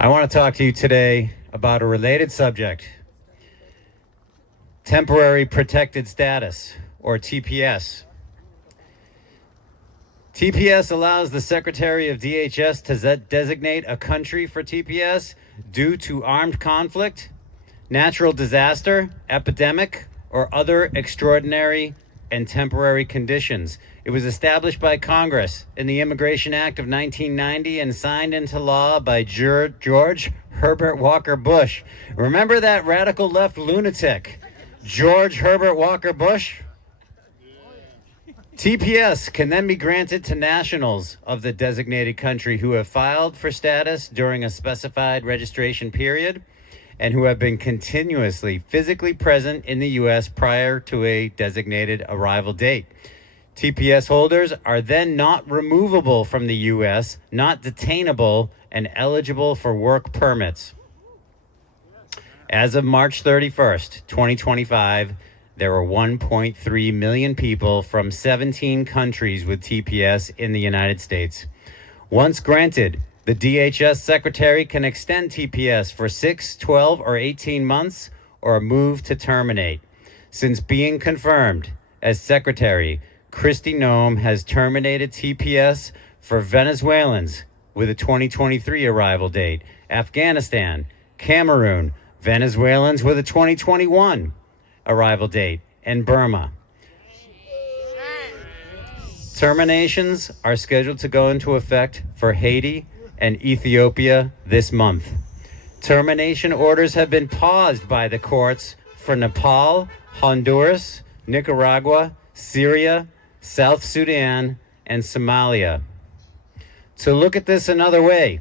I want to talk to you today about a related subject, temporary protected status, or TPS. TPS allows the Secretary of DHS to designate a country for TPS due to armed conflict, natural disaster, epidemic, or other extraordinary and temporary conditions. It was established by Congress in the Immigration Act of 1990 and signed into law by George Herbert Walker Bush. Remember that radical left lunatic, George Herbert Walker Bush? TPS can then be granted to nationals of the designated country who have filed for status during a specified registration period and who have been continuously physically present in the U.S. prior to a designated arrival date. TPS holders are then not removable from the U.S., not detainable, and eligible for work permits. As of March 31st, 2025, there were 1.3 million people from 17 countries with TPS in the United States. Once granted, the DHS Secretary can extend TPS for 6, 12, or 18 months or move to terminate. Since being confirmed as Secretary, Kristi Noem has terminated TPS for Venezuelans with a 2023 arrival date, Afghanistan, Cameroon, Venezuelans with a 2021 arrival date, and Burma. Terminations are scheduled to go into effect for Haiti and Ethiopia this month. Termination orders have been paused by the courts for Nepal, Honduras, Nicaragua, Syria, South Sudan, and Somalia. To look at this another way,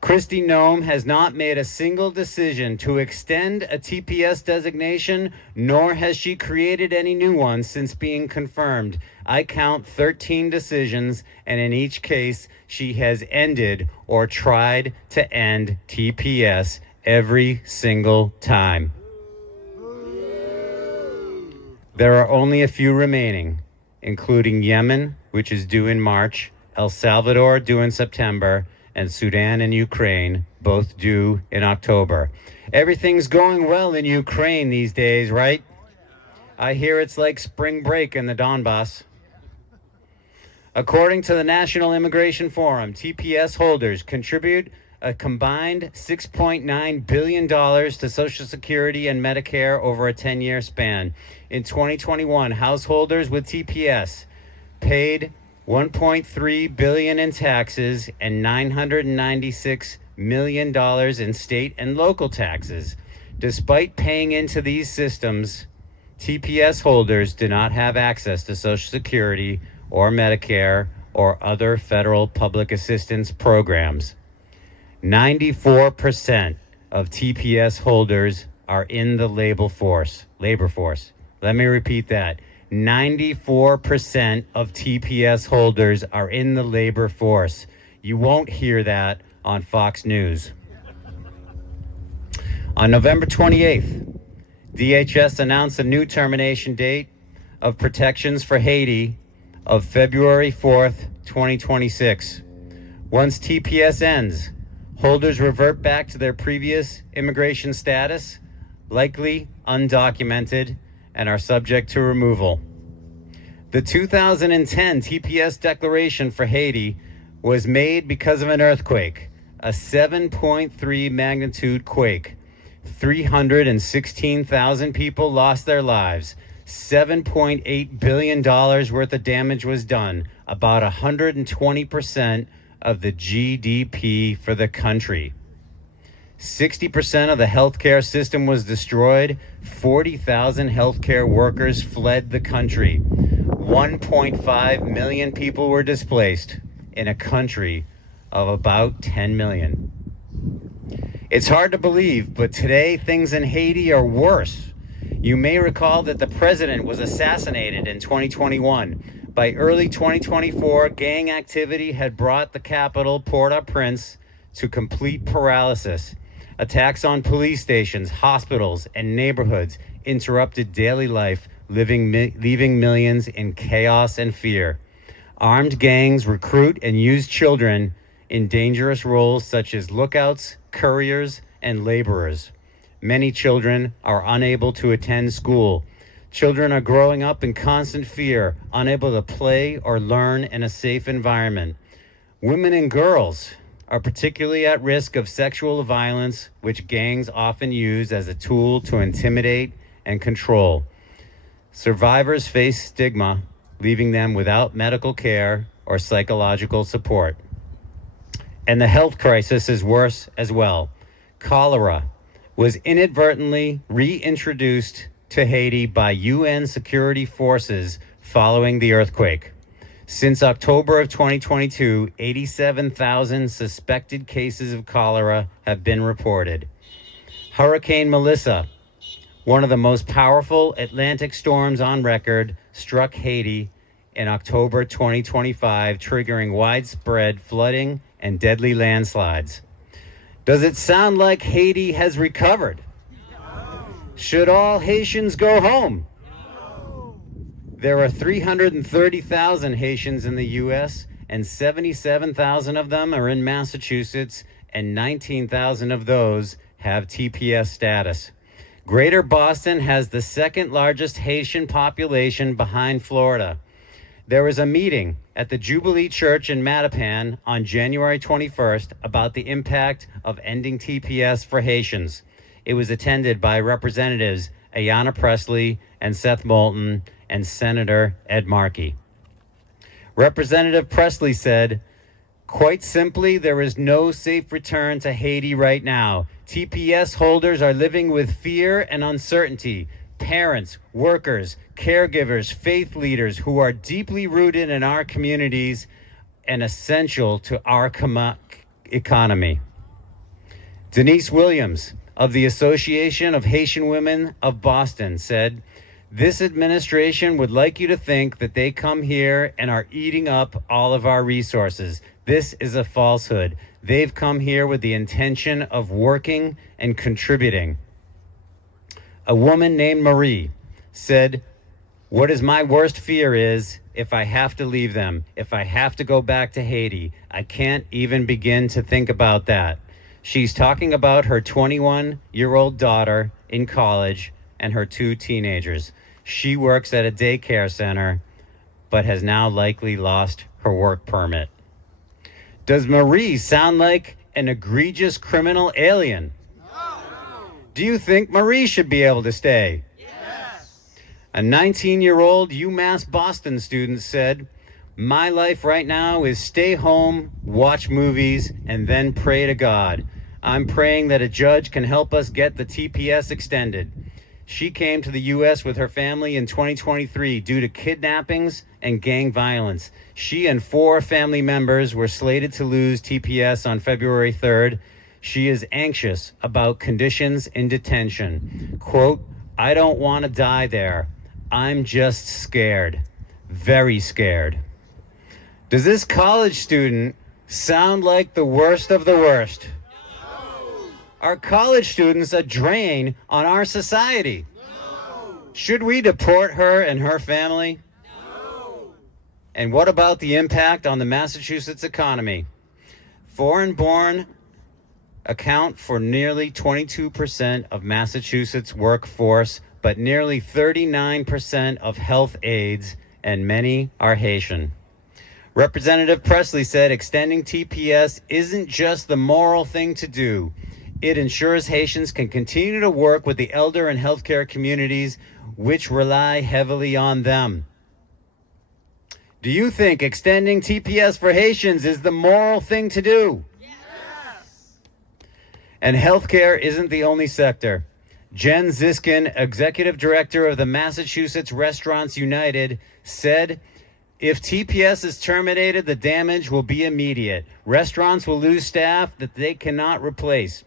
Kristi Noem has not made a single decision to extend a TPS designation, nor has she created any new ones since being confirmed. I count 13 decisions, and in each case, she has ended or tried to end TPS every single time. There are only a few remaining, including Yemen, which is due in March, El Salvador due in September, and Sudan and Ukraine, both due in October. Everything's going well in Ukraine these days, right? I hear it's like spring break in the Donbass. According to the National Immigration Forum, TPS holders contribute a combined $6.9 billion to Social Security and Medicare over a 10-year span. In 2021, householders with TPS paid $1.3 billion in taxes and $996 million in state and local taxes. Despite paying into these systems, TPS holders do not have access to Social Security or Medicare or other federal public assistance programs. 94% of TPS holders are in the labor force. Let me repeat that. 94% of TPS holders are in the labor force. You won't hear that on Fox News. On November 28th, DHS announced a new termination date of protections for Haiti of February 4th, 2026. Once TPS ends, holders revert back to their previous immigration status, likely undocumented, and are subject to removal. The 2010 TPS declaration for Haiti was made because of an earthquake, a 7.3 magnitude quake. 316,000 people lost their lives. $7.8 billion worth of damage was done, about 120% of the GDP for the country. 60% of the healthcare system was destroyed. 40,000 healthcare workers fled the country. 1.5 million people were displaced in a country of about 10 million. It's hard to believe, but today things in Haiti are worse. You may recall that the president was assassinated in 2021. By early 2024, gang activity had brought the capital, Port-au-Prince, to complete paralysis. Attacks on police stations, hospitals, and neighborhoods interrupted daily life, leaving millions in chaos and fear. Armed gangs recruit and use children in dangerous roles such as lookouts, couriers, and laborers. Many children are unable to attend school. Children are growing up in constant fear, unable to play or learn in a safe environment. Women and girls are particularly at risk of sexual violence, which gangs often use as a tool to intimidate and control. Survivors face stigma, leaving them without medical care or psychological support. And the health crisis is worse as well. Cholera was inadvertently reintroduced to Haiti by UN security forces following the earthquake. Since October of 2022, 87,000 suspected cases of cholera have been reported. Hurricane Melissa, one of the most powerful Atlantic storms on record, struck Haiti in October 2025, triggering widespread flooding and deadly landslides. Does it sound like Haiti has recovered? No. Should all Haitians go home? No. There are 330,000 Haitians in the U.S., and 77,000 of them are in Massachusetts, and 19,000 of those have TPS status. Greater Boston has the second largest Haitian population behind Florida. There was a meeting at the Jubilee Church in Mattapan on January 21st about the impact of ending TPS for Haitians. It was attended by Representatives Ayanna Pressley and Seth Moulton and Senator Ed Markey. Representative Pressley said, "Quite simply, there is no safe return to Haiti right now. TPS holders are living with fear and uncertainty. Parents, workers, caregivers, faith leaders who are deeply rooted in our communities and essential to our economy." Denise Williams of the Association of Haitian Women of Boston said, "This administration would like you to think that they come here and are eating up all of our resources. This is a falsehood. They've come here with the intention of working and contributing." A woman named Marie said, "What is my worst fear is if I have to leave them, if I have to go back to Haiti. I can't even begin to think about that." She's talking about her 21-year-old daughter in college and her 2 teenagers. She works at a daycare center, but has now likely lost her work permit. Does Marie sound like an egregious criminal alien? Do you think Marie should be able to stay? Yes. A 19-year-old UMass Boston student said, "My life right now is stay home, watch movies, and then pray to God. I'm praying that a judge can help us get the TPS extended." She came to the U.S. with her family in 2023 due to kidnappings and gang violence. She and 4 family members were slated to lose TPS on February 3rd. She is anxious about conditions in detention. Quote, "I don't want to die there. I'm just scared, very scared." Does this college student sound like the worst of the worst? No. Are college students a drain on our society? No. Should we deport her and her family? No. And what about the impact on the Massachusetts economy? Foreign-born account for nearly 22% of Massachusetts workforce, but nearly 39% of health aides, and many are Haitian. Representative Pressley said extending TPS isn't just the moral thing to do. It ensures Haitians can continue to work with the elder and healthcare communities, which rely heavily on them. Do you think extending TPS for Haitians is the moral thing to do? And healthcare isn't the only sector. Jen Ziskin, executive director of the Massachusetts Restaurants United, said, "If TPS is terminated, the damage will be immediate. Restaurants will lose staff that they cannot replace.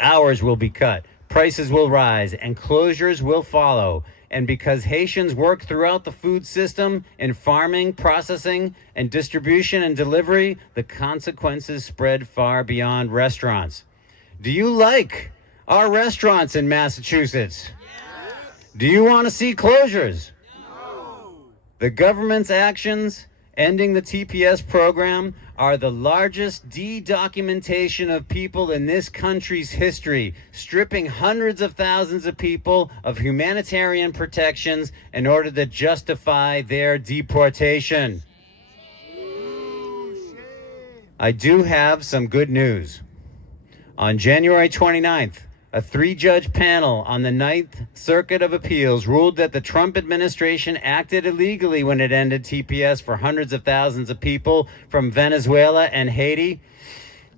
Hours will be cut, prices will rise, and closures will follow. And because Haitians work throughout the food system in farming, processing, and distribution and delivery, the consequences spread far beyond restaurants." Do you like our restaurants in Massachusetts? Yes. Do you want to see closures? No. The government's actions Ending the TPS program are the largest de-documentation of people in this country's history, stripping hundreds of thousands of people of humanitarian protections in order to justify their deportation. I do have some good news. On January 29th, a 3-judge panel on the Ninth Circuit of Appeals ruled that the Trump administration acted illegally when it ended TPS for hundreds of thousands of people from Venezuela and Haiti.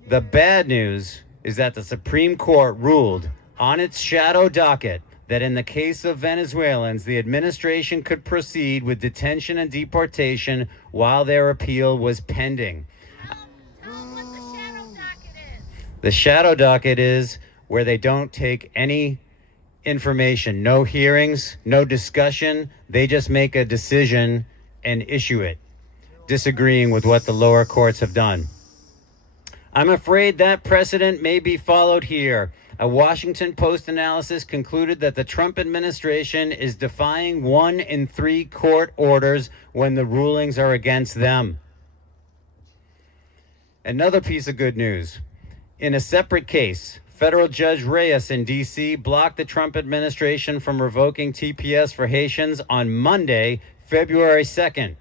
The bad news is that the Supreme Court ruled on its shadow docket that in the case of Venezuelans, the administration could proceed with detention and deportation while their appeal was pending. Tell them what the shadow docket is. The shadow docket is where they don't take any information, no hearings, no discussion. They just make a decision and issue it, disagreeing with what the lower courts have done. I'm afraid that precedent may be followed here. A Washington Post analysis concluded that the Trump administration is defying 1 in 3 court orders when the rulings are against them. Another piece of good news. In a separate case, Federal Judge Reyes in D.C. blocked the Trump administration from revoking TPS for Haitians on Monday, February 2nd.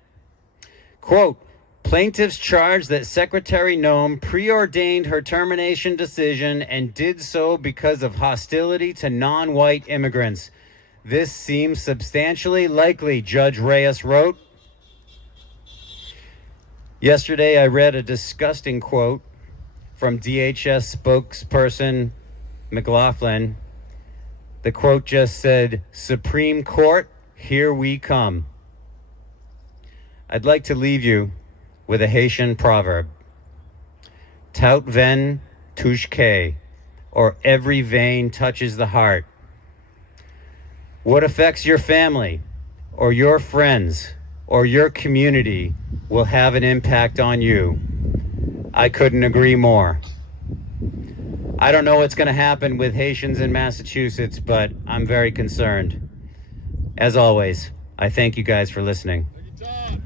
Quote, plaintiffs charged that Secretary Noem preordained her termination decision and did so because of hostility to non-white immigrants. This seems substantially likely, Judge Reyes wrote. Yesterday, I read a disgusting quote from DHS spokesperson McLaughlin. The quote just said, "Supreme Court, here we come." I'd like to leave you with a Haitian proverb. Tout, Venn, Touche, or every vein touches the heart. What affects your family, or your friends, or your community will have an impact on you. I couldn't agree more. I don't know what's going to happen with Haitians in Massachusetts, but I'm very concerned. As always, I thank you guys for listening. Thank you, Tom.